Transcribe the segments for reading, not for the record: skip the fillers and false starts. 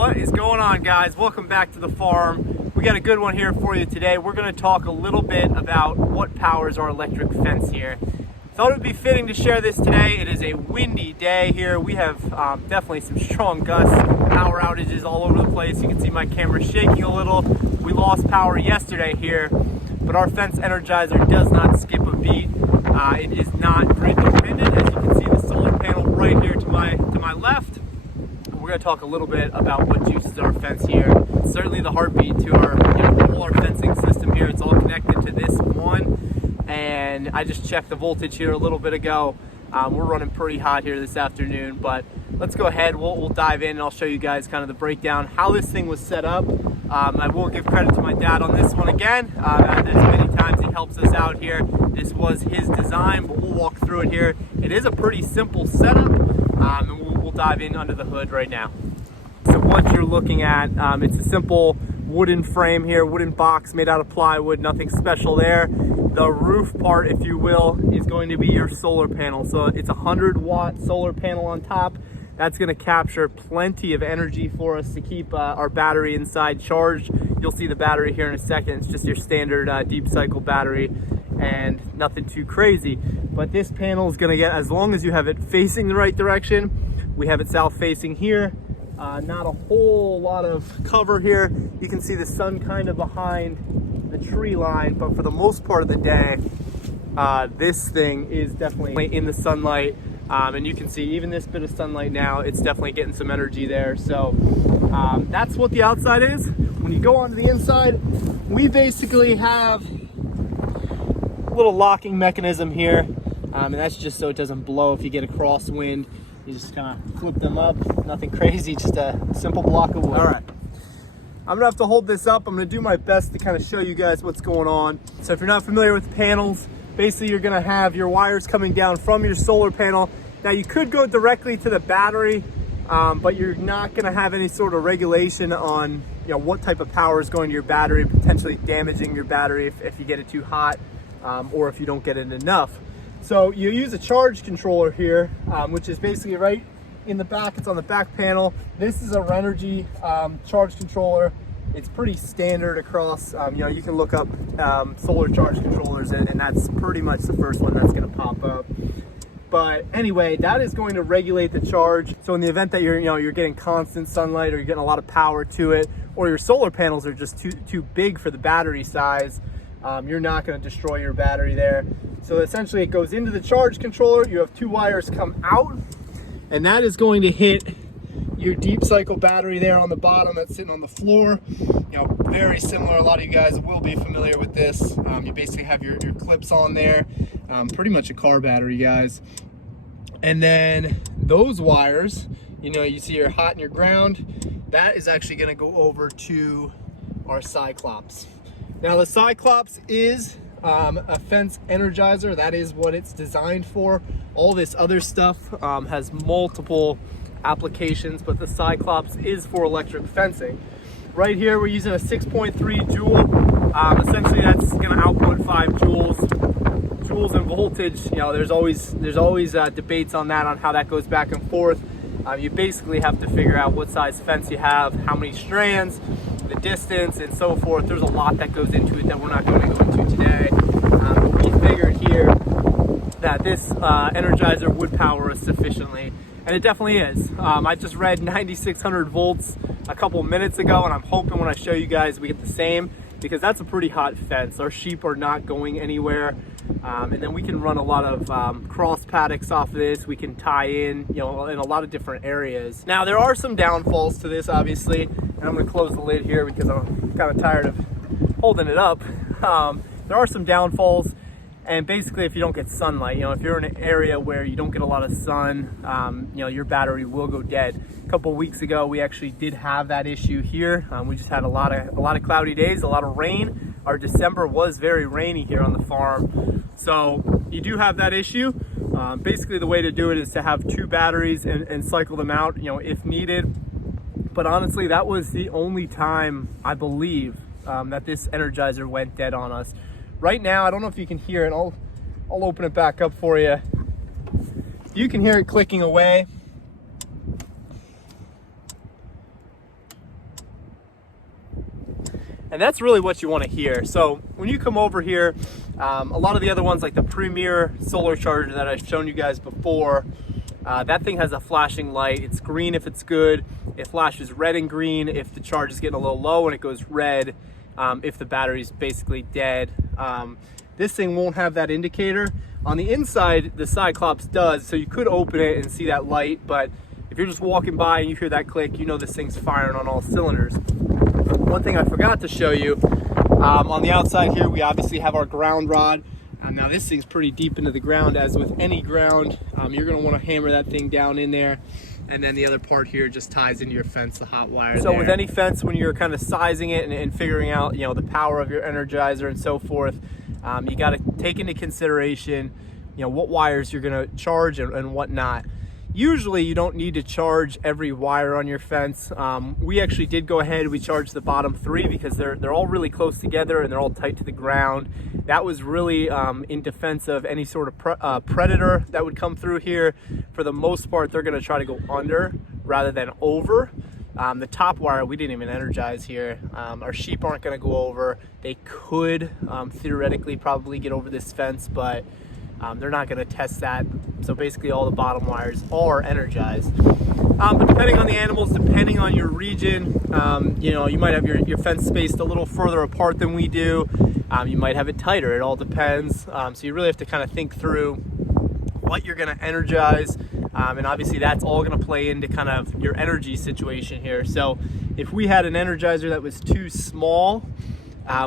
What is going on, guys? Welcome back to the farm. We got a good one here for you today. We're going to talk a little bit about what powers our electric fence here. Thought it would be fitting to share this today. It is a windy day here. We have definitely some strong gusts, power outages all over the place. You can see my camera shaking a little. We lost power yesterday here, but our fence Energizer does not skip a beat. It is not grid dependent. As you can see, the solar panel right here to my left. We're going to talk a little bit about what juices our fence here. It's certainly the heartbeat to our all our fencing system here. It's all connected to this one, and I just checked the voltage here a little bit ago. We're running pretty hot here this afternoon, but let's go ahead. We'll dive in and I'll show you guys kind of the breakdown, how this thing was set up. I will give credit to my dad on this one again. As many times he helps us out here. This was his design, but we'll walk through it here. It is a pretty simple setup, and we'll dive in under the hood right now. So what you're looking at, it's a simple wooden frame here, wooden box made out of plywood, nothing special there. The roof part, if you will, is going to be your solar panel. So it's a 100-watt solar panel on top. That's going to capture plenty of energy for us to keep our battery inside charged. You'll see the battery here in a second. It's just your standard deep cycle battery and nothing too crazy. But this panel is going to get, as long as you have it facing the right direction, we have it south facing here. Not a whole lot of cover here. You can see the sun kind of behind the tree line, but for the most part of the day, this thing is definitely in the sunlight. And you can see even this bit of sunlight now, it's definitely getting some energy there. So that's what the outside is. When you go onto the inside, we basically have a little locking mechanism here. And that's just so it doesn't blow if you get a crosswind. You just kind of flip them up. Nothing crazy, just a simple block of wood. All right. I'm gonna have to hold this up. I'm gonna do my best to kind of show you guys what's going on. So if you're not familiar with the panels, basically you're gonna have your wires coming down from your solar panel. Now you could go directly to the battery, but you're not gonna have any sort of regulation on what type of power is going to your battery, potentially damaging your battery if you get it too hot or if you don't get it enough. So you use a charge controller here, which is basically right in the back. It's on the back panel. This is a Renogy charge controller. It's pretty standard across, you can look up solar charge controllers and that's pretty much the first one that's gonna pop up. But anyway, that is going to regulate the charge. So in the event that you're getting constant sunlight or you're getting a lot of power to it, or your solar panels are just too big for the battery size, you're not gonna destroy your battery there. So essentially it goes into the charge controller. You have two wires come out, and that is going to hit your deep cycle battery there on the bottom that's sitting on the floor. Very similar. A lot of you guys will be familiar with this. You basically have your clips on there, pretty much a car battery, guys. And then those wires, you see your hot and your ground, that is actually gonna go over to our Cyclops. Now the Cyclops is a fence Energizer. That is what it's designed for. All this other stuff has multiple applications, but the Cyclops is for electric fencing. Right here we're using a 6.3 joule. Essentially that's going to output 5 joules in voltage. There's always debates on that, on how that goes back and forth. You basically have to figure out what size fence you have, how many strands, the distance, and so forth. There's a lot that goes into it that we're not going to go into today. But we figured here that this Energizer would power us sufficiently, and it definitely is. I just read 9,600 volts a couple minutes ago, and I'm hoping when I show you guys we get the same, because that's a pretty hot fence. Our sheep are not going anywhere. And then we can run a lot of cross paddocks off of this. We can tie in, in a lot of different areas. Now there are some downfalls to this, obviously, and I'm gonna close the lid here because I'm kind of tired of holding it up. There are some downfalls, and basically if you don't get sunlight, if you're in an area where you don't get a lot of sun, your battery will go dead. A couple weeks ago, we actually did have that issue here. We just had a lot of cloudy days, a lot of rain. Our December was very rainy here on the farm. So you do have that issue. Basically the way to do it is to have 2 batteries and cycle them out, if needed. But honestly, that was the only time, I believe, that this Energizer went dead on us. Right now, I don't know if you can hear it. I'll open it back up for you. You can hear it clicking away. And that's really what you want to hear. So when you come over here, a lot of the other ones like the Premier solar charger that I've shown you guys before, that thing has a flashing light. It's green if it's good. It flashes red and green if the charge is getting a little low, and it goes red if the battery's basically dead. This thing won't have that indicator. On the inside, the Cyclops does, so you could open it and see that light, but if you're just walking by and you hear that click, you know this thing's firing on all cylinders. One thing I forgot to show you, on the outside here, we obviously have our ground rod. Now this thing's pretty deep into the ground, as with any ground. You're gonna wanna hammer that thing down in there. And then the other part here just ties into your fence, the hot wire. So with any fence, when you're kind of sizing it and figuring out, you know, the power of your Energizer and so forth, you got to take into consideration, you know, what wires you're going to charge and what not. Usually you don't need to charge every wire on your fence. We actually did go ahead, we charged the bottom 3 because they're all really close together and they're all tight to the ground. That was really in defense of any sort of predator that would come through here. For the most part, they're gonna try to go under rather than over. The top wire, we didn't even energize here. Our sheep aren't gonna go over. They could theoretically probably get over this fence, but they're not going to test that. So basically all the bottom wires are energized. But depending on the animals, depending on your region, you know, you might have your fence spaced a little further apart than we do. You might have it tighter. It all depends. So you really have to kind of think through what you're going to energize. And obviously that's all going to play into kind of your energy situation here. So if we had an Energizer that was too small,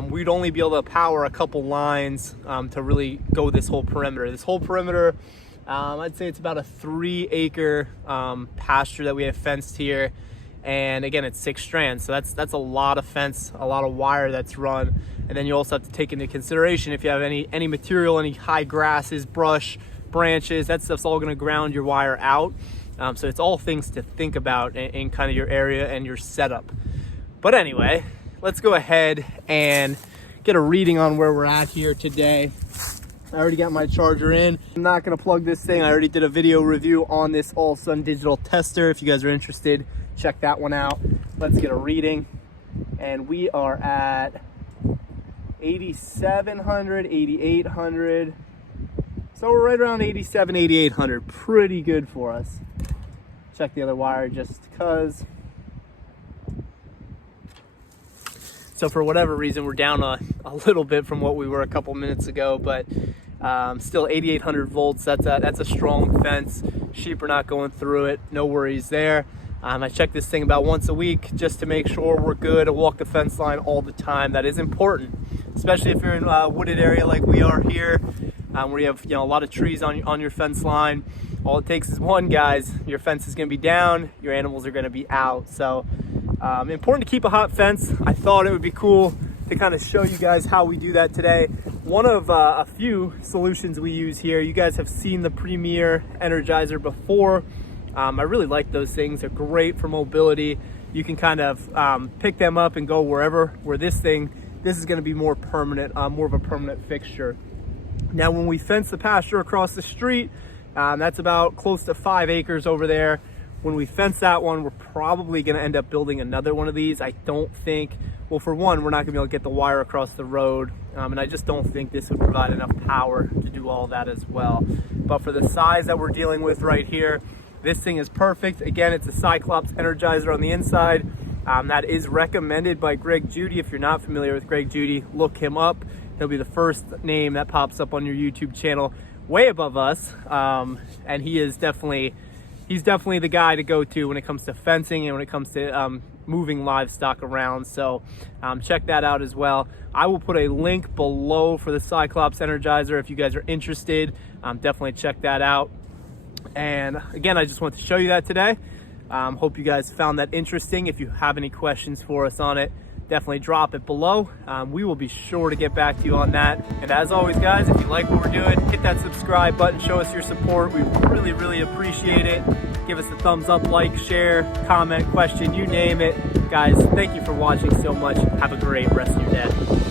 we'd only be able to power a couple lines to really go this whole perimeter. This whole perimeter, I'd say it's about a 3-acre pasture that we have fenced here. And again, it's 6 strands. So that's a lot of fence, a lot of wire that's run. And then you also have to take into consideration if you have any material, any high grasses, brush, branches, that stuff's all gonna ground your wire out. So it's all things to think about in kind of your area and your setup. But anyway, let's go ahead and get a reading on where we're at here today. I already got my charger in. I'm not gonna plug this thing. I already did a video review on this All Sun digital tester. If you guys are interested, check that one out. Let's get a reading. And we are at 8,700, 8,800. So we're right around 87, 8,800. Pretty good for us. Check the other wire just because. So for whatever reason, we're down a little bit from what we were a couple minutes ago, but still 8,800 volts. That's a strong fence. Sheep are not going through it. No worries there. I check this thing about once a week just to make sure we're good. I walk the fence line all the time. That is important, especially if you're in a wooded area like we are here, where you have, you know, a lot of trees on your fence line. All it takes is one, guys. Your fence is going to be down. Your animals are going to be out. So important to keep a hot fence. I thought it would be cool to kind of show you guys how we do that today. One of a few solutions we use here. You guys have seen the Premier Energizer before. I really like those things. They're great for mobility. You can kind of pick them up and go wherever. Where this is going to be more permanent, more of a permanent fixture. Now, when we fence the pasture across the street, that's about close to 5 acres over there. When we fence that one, we're probably going to end up building another one of these. I don't think, well, for one, we're not going to be able to get the wire across the road. And I just don't think this would provide enough power to do all that as well. But for the size that we're dealing with right here, this thing is perfect. Again, it's a Cyclops Energizer on the inside. That is recommended by Greg Judy. If you're not familiar with Greg Judy, look him up. He'll be the first name that pops up on your YouTube channel, way above us. And he's definitely the guy to go to when it comes to fencing and when it comes to moving livestock around. So check that out as well. I will put a link below for the Cyclops Energizer if you guys are interested. Definitely check that out. And again, I just want to show you that today. Hope you guys found that interesting. If you have any questions for us on it, definitely drop it below. We will be sure to get back to you on that. And as always, guys, if you like what we're doing, hit that subscribe button, show us your support. We really, really appreciate it. Give us a thumbs up, like, share, comment, question, you name it. Guys, thank you for watching so much. Have a great rest of your day.